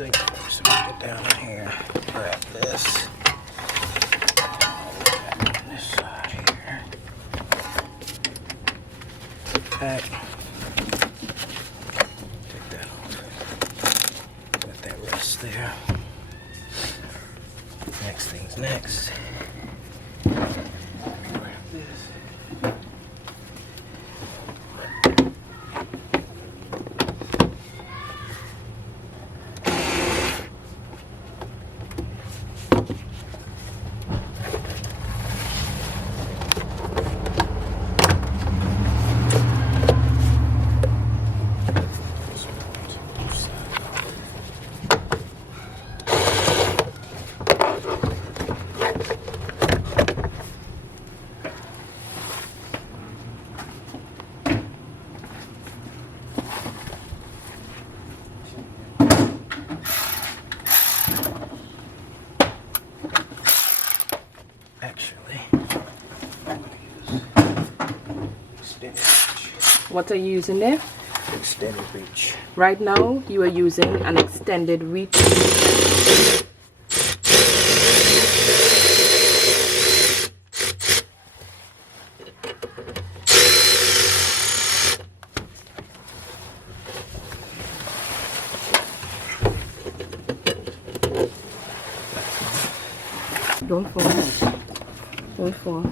thing first. So we get down in here, grab this. On this side here. Okay. Take that off. Let that rest there. Next thing's next. Grab this. What are you using there? Extended reach. Right now, you are using an extended reach. Don't fall. Don't fall.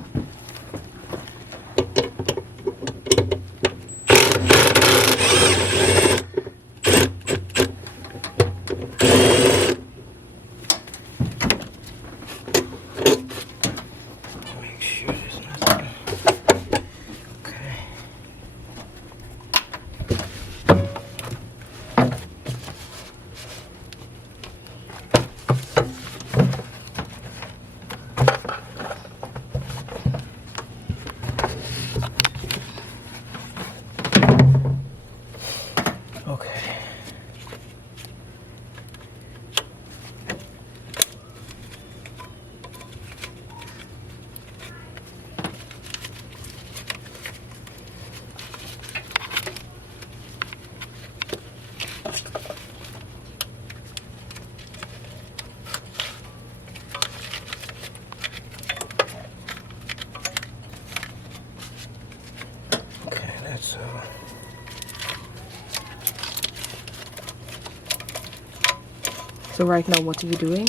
So right now, what are you doing?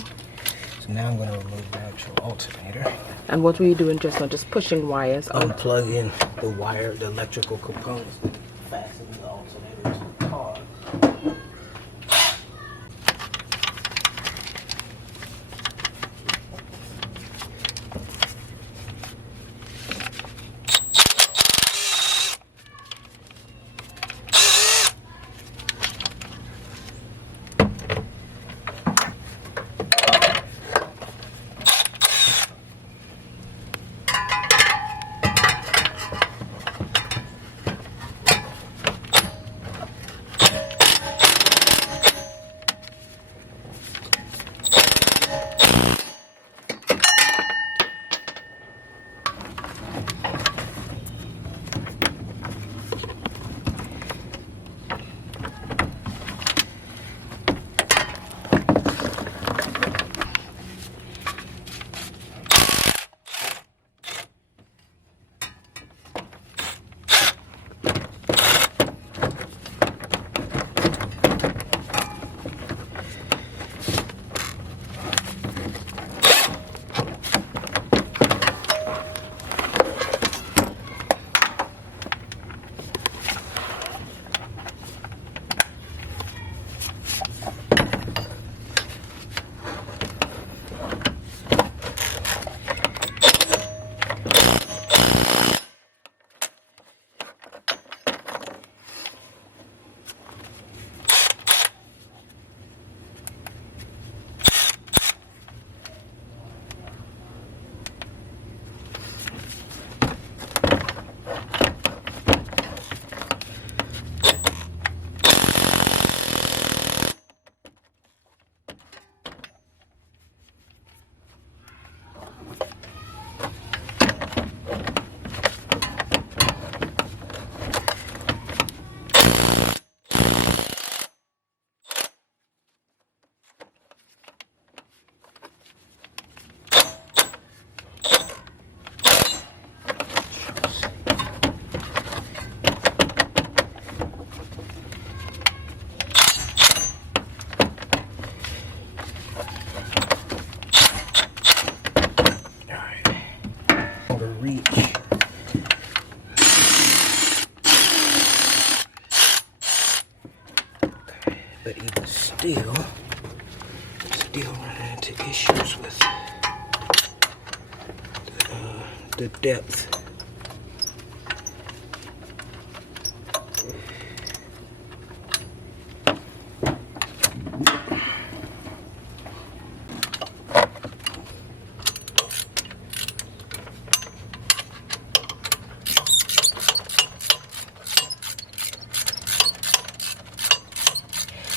So now I'm going to remove the actual alternator. And what were you doing just now? Just pushing wires out? Unplugging the wire, the electrical components that fasten the alternator to the car. But even still running into issues with the depth.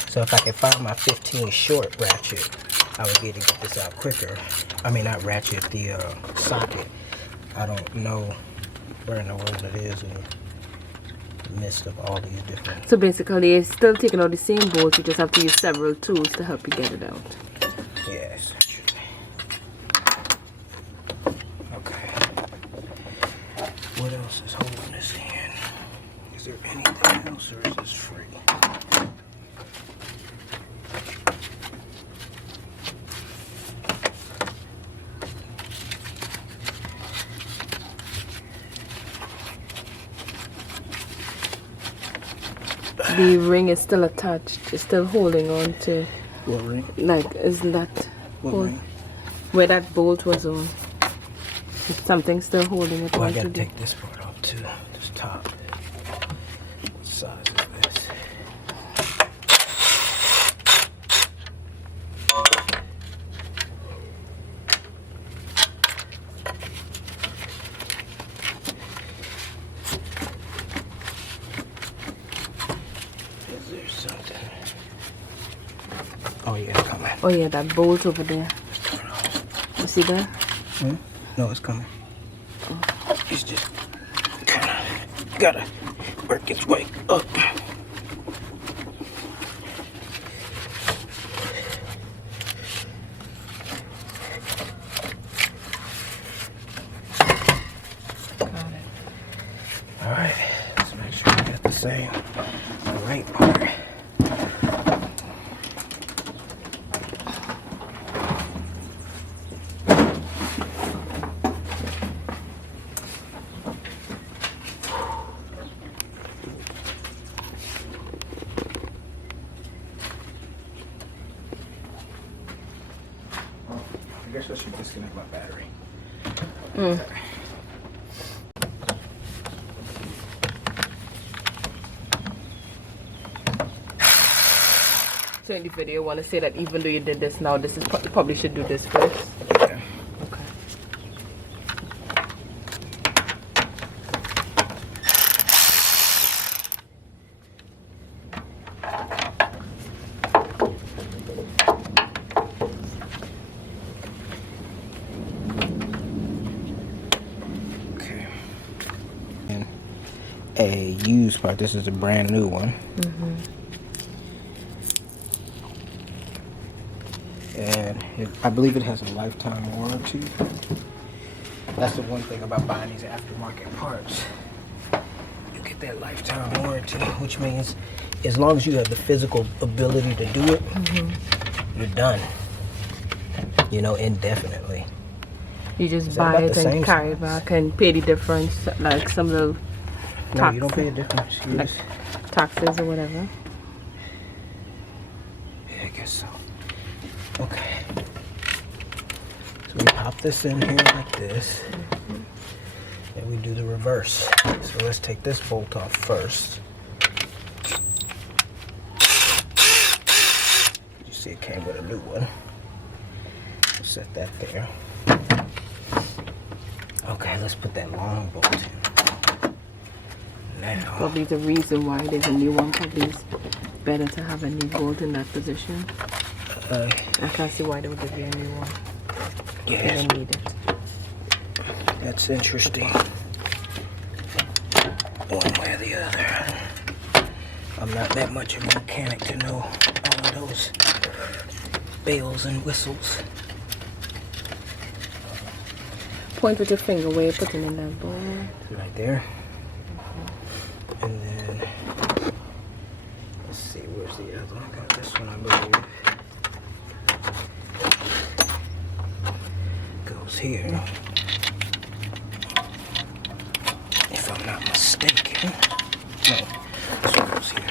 So if I can find my 15 short ratchet, I would be able to get this out quicker. I mean, not ratchet, the socket. I don't know where in the world it is in the midst of all these different... So basically, it's still taking out the same bolts. You just have to use several tools to help you get it out. Yes. Okay. What else is holding this in? Is there anything else, or is this free? The ring is still attached. It's still holding on to. What ring? Like, isn't that What ring? where that bolt was on? Something's still holding it Oh, I on gotta to take this part off too. This top. What size is this? Is there something? Oh yeah, it's coming. Oh yeah, that bolt over there. Just turn it off. You see that? Hmm? No, it's coming. It's just kind of gotta work its way up. Got it. All right, let's make sure we got the right part. I guess I should disconnect my battery. So in the video, I want to say that even though you did this now, this is you probably should do this first. Okay. Okay. Okay. And a used part. This is a brand new one. And I believe it has a lifetime warranty. That's the one thing about buying these aftermarket parts. You get that lifetime warranty, which means as long as you have the physical ability to do it, you're done. You know, indefinitely. You just Is that buy about it the and same carry it size? back and pay the difference, like some little No, you don't pay a difference. You like just- taxes or whatever. Yeah, I guess so. Okay. So we pop this in here like this. And we do the reverse. So let's take this bolt off first. You see it came with a new one. We'll set that there. Okay, let's put that long bolt in. Now, Probably the reason why there's a new one. Probably is better to have a new bolt in that position. I can't see why they would give you a new one. You yes, don't need it. that's interesting. One way or the other. I'm not that much of a mechanic to know all of those bells and whistles. Point with your finger where you're putting in that bolt. Right there. And then, let's see, where's the other one? I got this one, I believe. Goes here. If I'm not mistaken. No, this one goes here.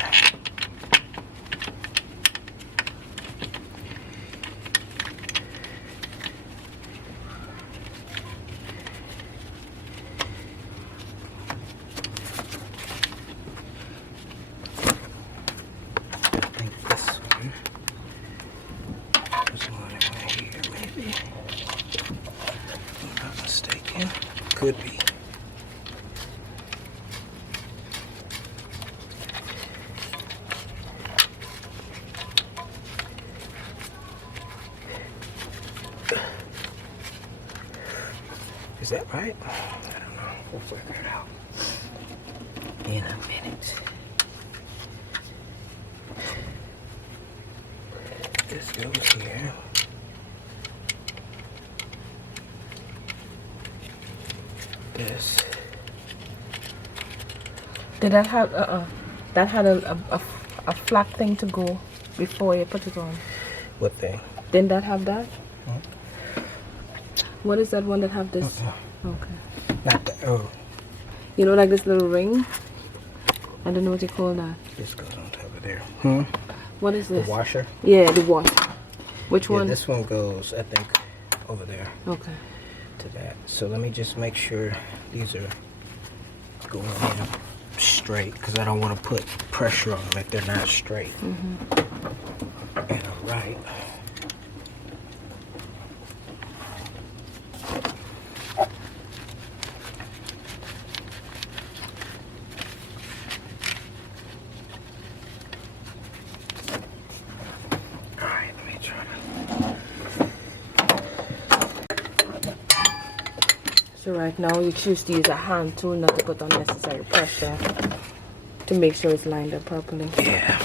could be. Is that right? I don't know. We'll figure it out in a minute. This goes here. This. Did that have that had a flat thing to go before you put it on? What thing? Didn't that have that? Huh? What is that one that have this? Okay. Not the, oh, You know, like this little ring? I don't know what you call that. this goes on top of there. What is this? The washer? Yeah, the washer. Which Yeah, one? this one goes, I think, over there Okay. to that. So let me just make sure these are going in straight, because I don't want to put pressure on them if they're not straight. And I'm right. Alright, let me try to. So right now you choose to use a hand tool, not to put unnecessary pressure, to make sure it's lined up properly. Yeah.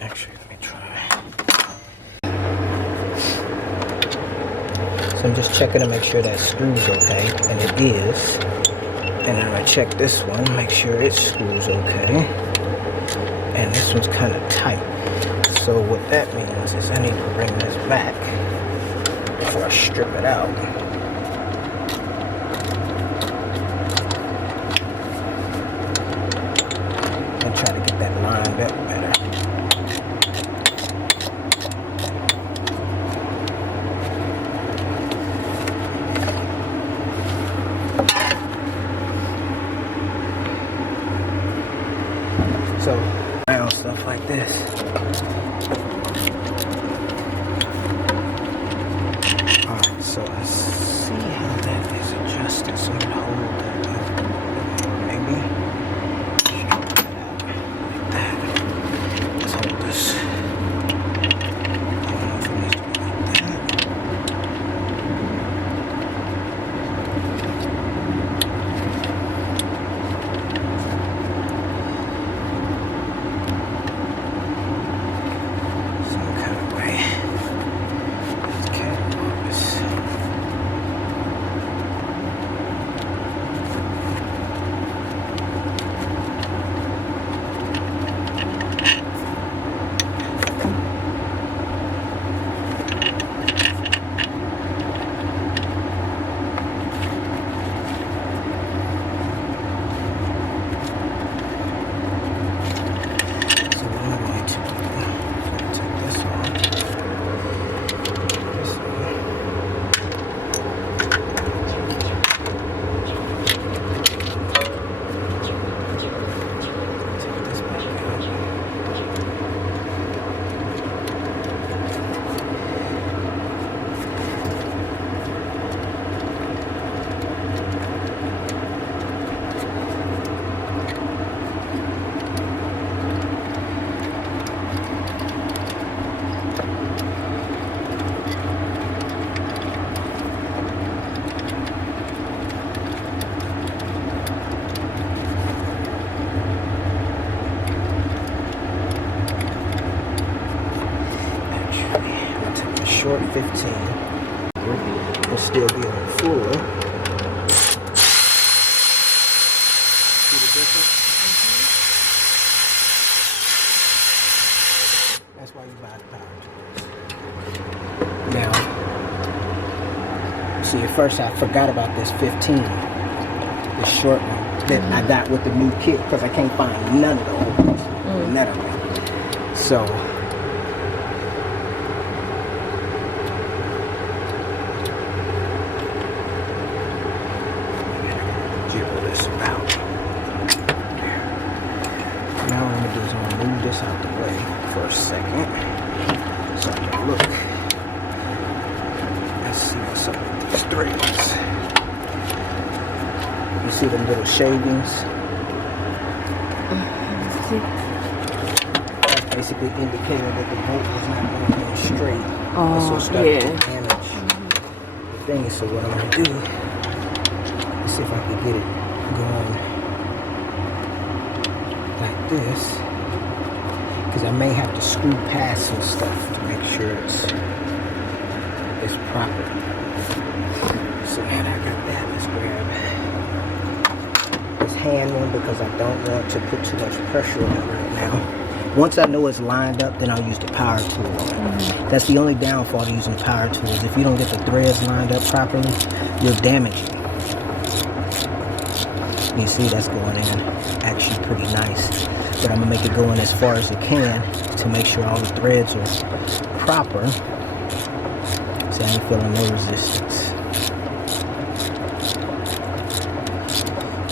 Actually, let me try. So I'm just checking to make sure that screw's okay, and it is. And I'm gonna check this one, make sure it screws okay. And this one's kind of tight. So what that means is I need to bring this back before I strip it out. And try to get that lined up better. So, round stuff like this. Alright, so I see how that is adjusted so it hold that up. Maybe. Like that. Let's hold this. I don't know if it needs to be like that. Some kind of way. Let's catwalk this. So what I'm going to do, I'm going to take this one, take this back out. Actually, I'll take the short 15. It'll still be on the floor. See the difference? That's why you buy the power tools. Now, see, at first I forgot about this 15, this short one. that I got with the new kit because I can't find none of the old ones. None of them. So jiggle this about. Now what I'm gonna do is I'm gonna move this out the way for a second. So I can look. Let's see what's up with these threads. You see the little shavings? That's basically indicating that the bolt was not going in straight. That's what started to damage the thing. So what I'm gonna do, let's see if I can get it going like this. Because I may have to screw past some stuff to make sure it's proper. So now that I got that, let's grab this hand one because I don't want to put too much pressure on it right now. Once I know it's lined up, then I'll use the power tool on it. That's the only downfall to using power tools. If you don't get the threads lined up properly, you'll damage it. You see that's going in actually pretty nice. But I'm gonna make it go in as far as it can to make sure all the threads are proper. See, I ain't feeling no resistance.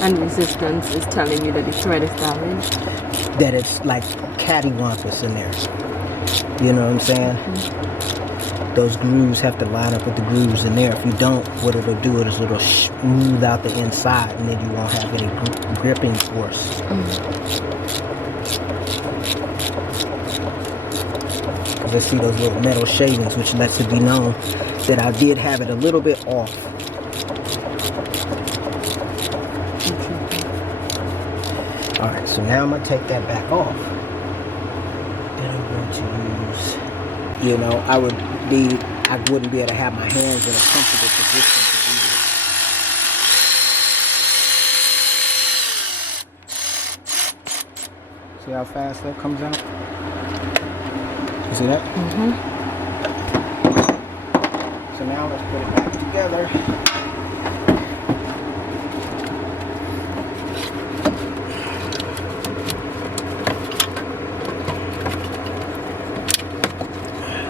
And resistance is telling you that the thread is damaged? That it's like cattywampus in there. You know what I'm saying? Those grooves have to line up with the grooves in there. If you don't, what it'll do is it'll smooth out the inside and then you won't have any gripping force. Because I see those little metal shavings, which lets it be known that I did have it a little bit off. Alright, so now I'm going to take that back off. Then I'm going to use, you know, I wouldn't be able to have my hands in a comfortable position to do this. See how fast that comes out? You see that? So now let's put it back together.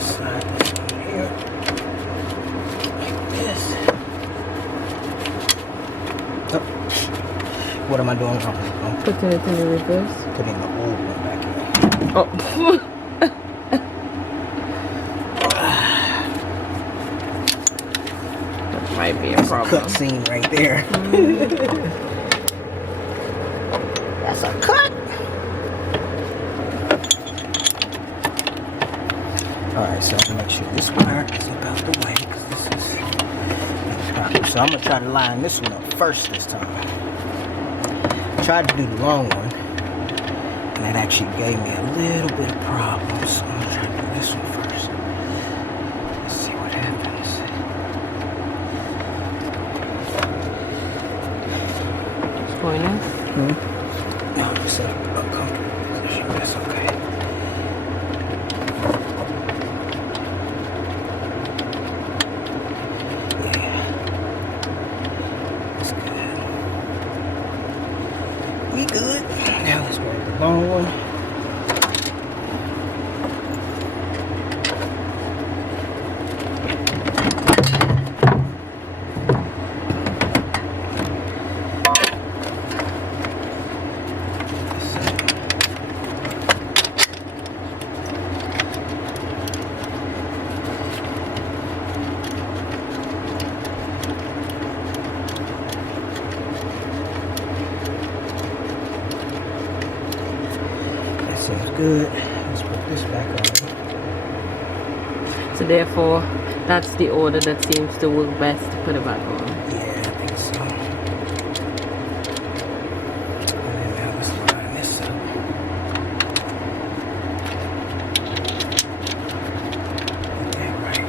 Slide this in here. Like this. Oh. What am I doing wrong? Putting it in the reverse. Putting the old one back in. Oh. That might be a problem. Cut scene right there. That's a cut. Alright, so I'm gonna make sure this part is about the way because this is proper. So I'm gonna try to line this one up first this time. I tried to do the long one, and that actually gave me a little bit of problems. So I'm gonna try to do this one first. Let's see what happens. It's going in? No, it's an uncomfortable position. That's okay. Yeah. That's good. We good. Now let's grab the long one. Sounds good. Let's put this back on. So therefore, that's the order that seems to work best to put it back on. Yeah, I think so. And then now let's line this up. Okay, right.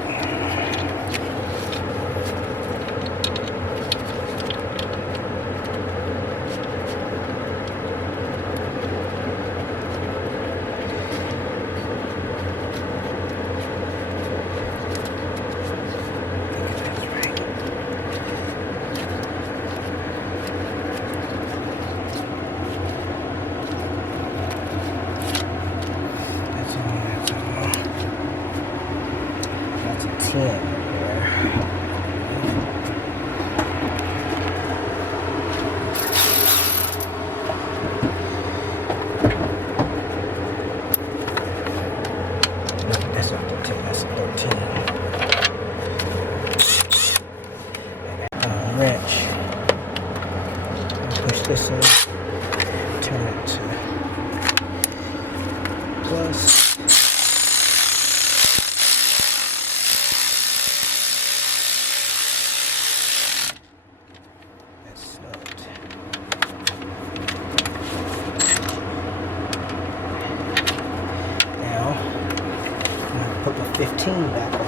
That's a 10 there. That's not 13, that's a 13. Wrench. Push this in. Turn it to plus. That's snugged. Now, I'm going to put my 15 back on.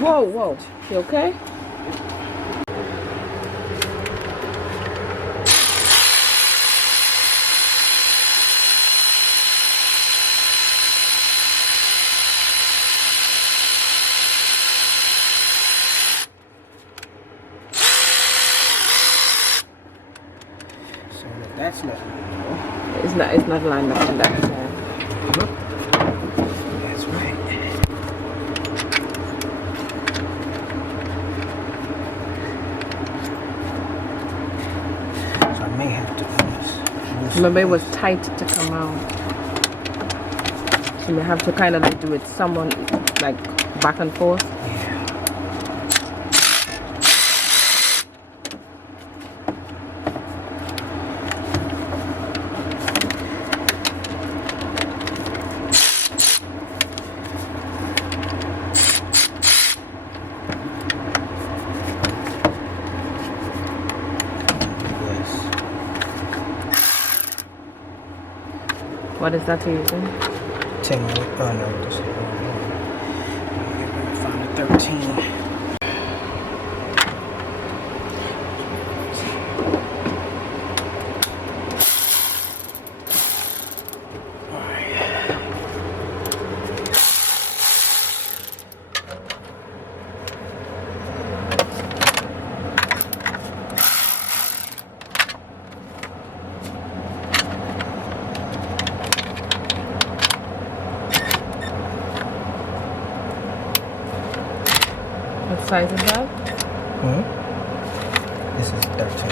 Whoa, whoa. You okay? So if that's not It's not lined up on that side. That's right. So I may have to Remember, it was tight to come out. So you have to kind of do it someone like back and forth. What is that you're using? 10 minutes. Oh no, this is find a 13. What size is that? This is 13.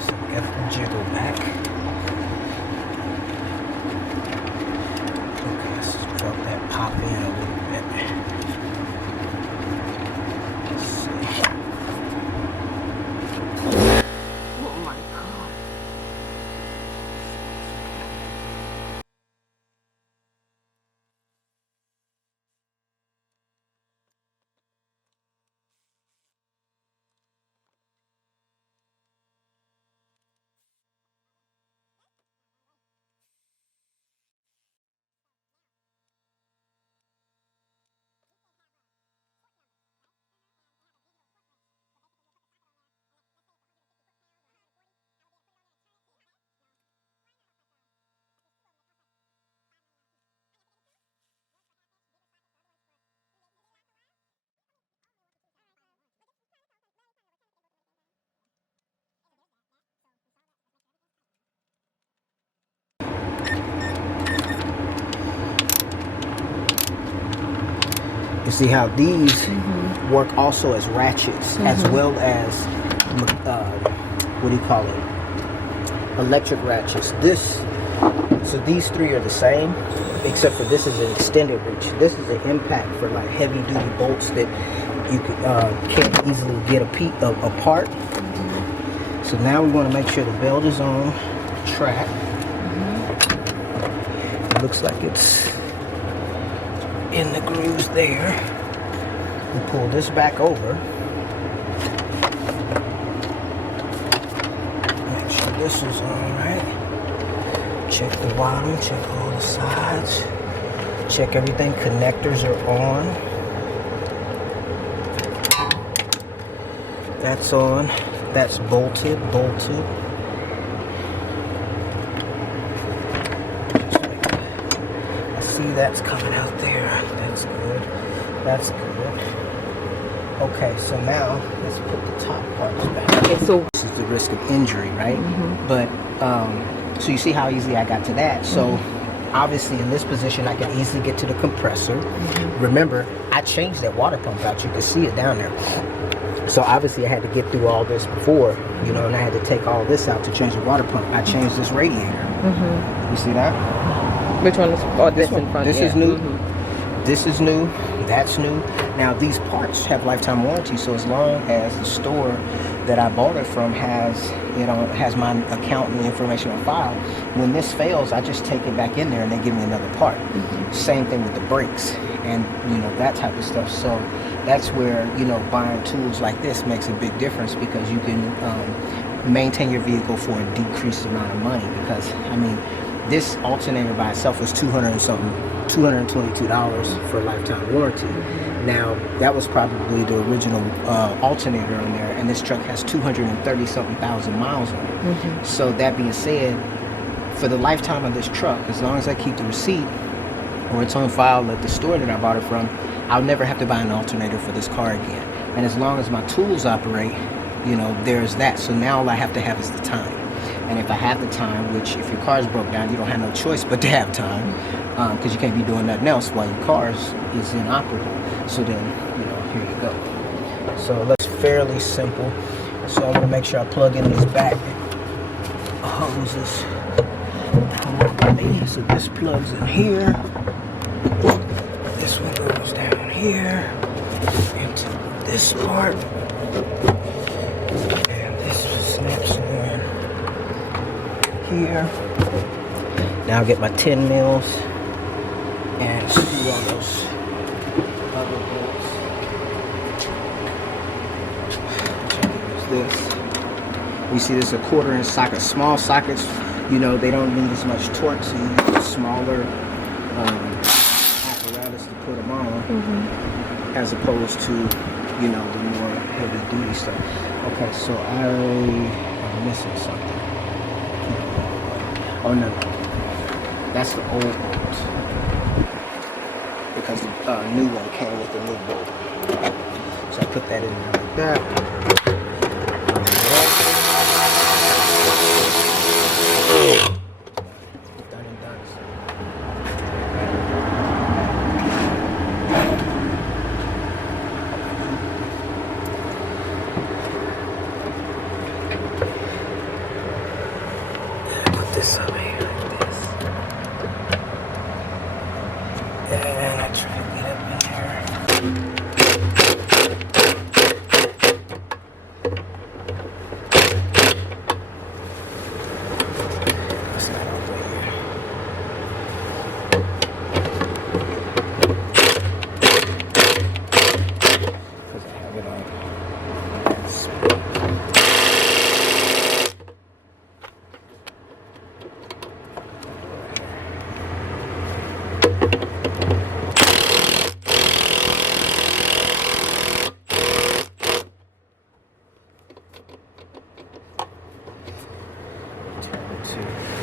So we got the jiggle back. Okay, let's just drop that pop in a little bit. Let's see. Oh my god. You see how these work also as ratchets, as well as what do you call it? Electric ratchets. So these three are the same, except for this is an extended reach. This is an impact for like heavy duty bolts that you can't easily get apart. So now we want to make sure the belt is on track. It looks like it's in the grooves there. We pull this back over. Make sure this is all right. Check the bottom, check all the sides. Check everything, connectors are on. That's on. That's bolted. I see that's coming out there. That's good. That's good. Okay, so now let's put the top parts back. Okay, so this is the risk of injury, right? But so you see how easy I got to that. So obviously in this position I can easily get to the compressor. Remember, I changed that water pump out. You can see it down there. So obviously I had to get through all this before, you know, and I had to take all this out to change the water pump. I changed this radiator. You see that? which one is this one. in front? This is new. This is new. That's new. Now these parts have lifetime warranty, so as long as the store that I bought it from has, you know, has my account and the information on file, when this fails, I just take it back in there and they give me another part. Same thing with the brakes and, you know, that type of stuff. So that's where, you know, buying tools like this makes a big difference, because you can maintain your vehicle for a decreased amount of money. Because I mean, this alternator by itself was $222 for a lifetime warranty. Now that was probably the original alternator on there, and this truck has 230 something thousand miles on it. So that being said, for the lifetime of this truck, as long as I keep the receipt or it's on file at the store that I bought it from, I'll never have to buy an alternator for this car again. And as long as my tools operate, you know, there's that. So now all I have to have is the time. And if I have the time, which if your car's broke down, you don't have no choice but to have time, because you can't be doing nothing else while your car is inoperable. So then, you know, here you go. So that's fairly simple. So I'm gonna make sure I plug in these back hoses. So this plugs in here. This one goes down here into this part. And this snaps in here. Now I'll get my 10 mils and screw all those other bolts. This. You see, this is a 1/4 inch socket. Small sockets, you know, they don't need as much torque, so you use a smaller apparatus to put them on, as opposed to, you know, the more heavy duty stuff. Okay, so I'm missing something. Oh no, that's the old bolt, because the new one came with the new bolt. So I put that in there like that. Done and done. Put this over here like this. And I try to get up in there. That's not all the way here. Because I have it on that spot.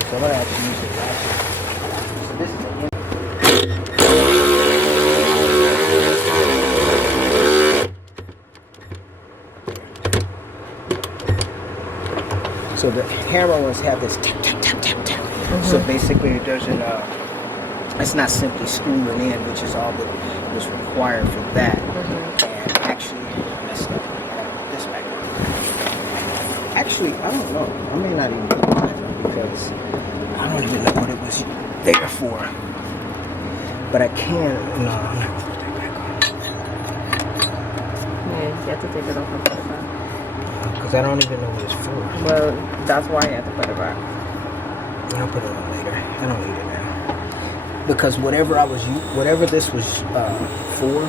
So I'm gonna have to use the ratchet. So this is so the hammer ones have this tap tap tap tap tap. So basically it doesn't it's not simply screwing in, which is all that was required for that. And actually I messed up. I gotta put this back on. Actually, I don't know. I may not even put it back on, because I don't even know what it was there for. But I can. No, I'm not gonna put that back on. Yeah, you have to take it off and put it back. Because I don't even know what it's for. Well, that's why you have to put it back. I'll put it on later. I don't need it now. Because whatever this was for,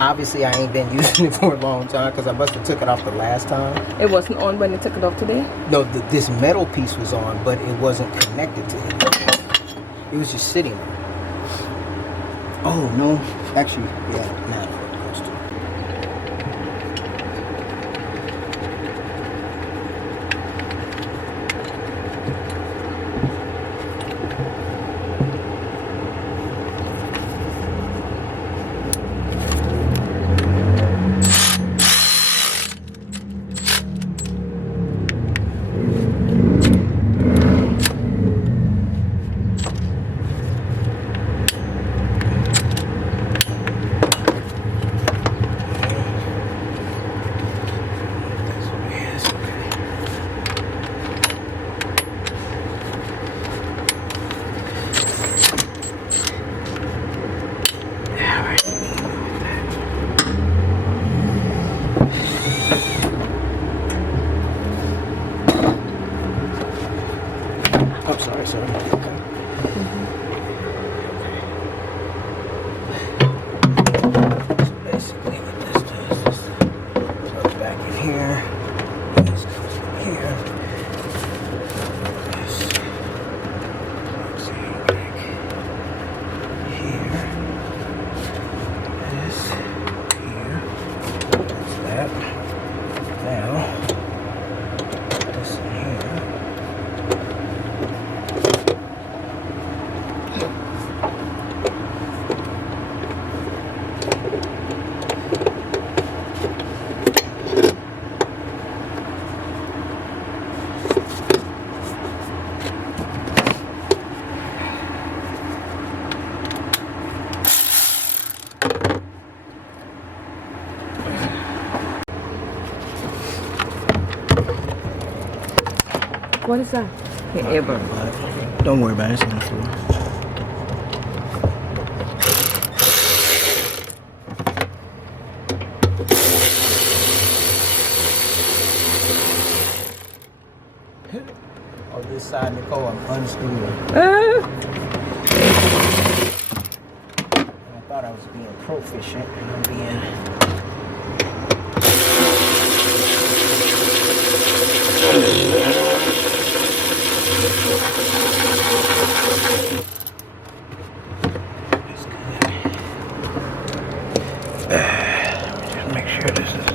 obviously I ain't been using it for a long time, because I must have took it off the last time. It wasn't on when you took it off today? No, this metal piece was on, but it wasn't connected to it. It was just sitting there. Oh no, actually, yeah, now it goes to. What is that? The airburn. Don't worry about it. It's on the floor. On this side, Nicole, I'm unscrewing. I thought I was being proficient, and I'm being. Just make sure this is.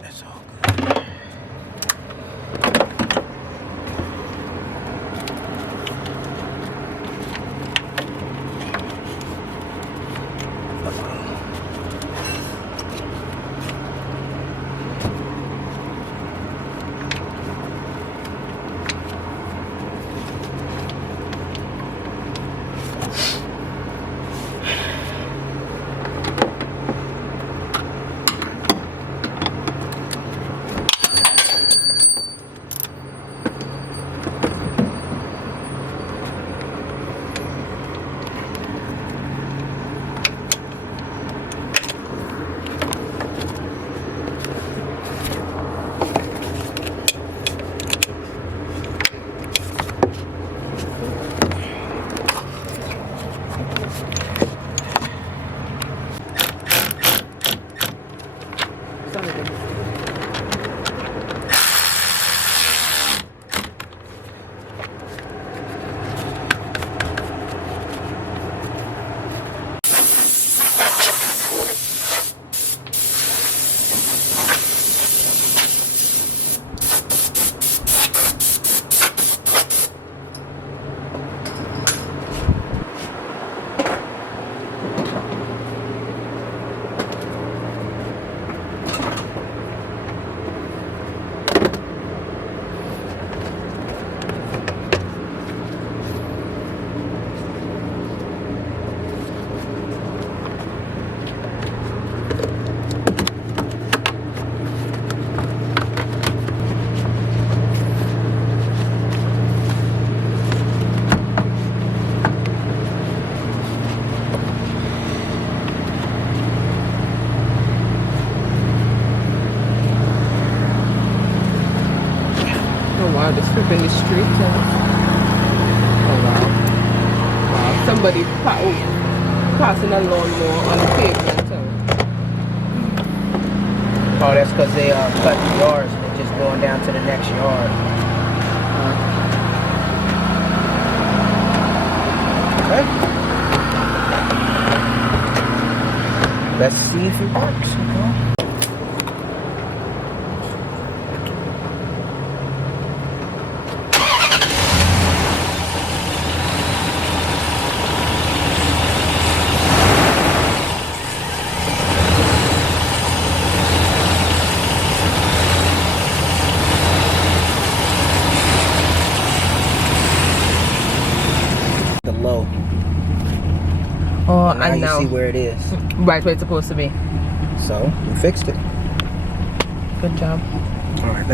That's all good. Wow, this trip in the street. Oh wow. Wow. Somebody passing a lawnmower on the pavement. Oh, that's because they cut the yards and they're just going down to the next yard. Okay. Let's see if it works, you know? Low. Oh, Now and you now see where it is. right where it's supposed to be. So we fixed it. Good job. All right.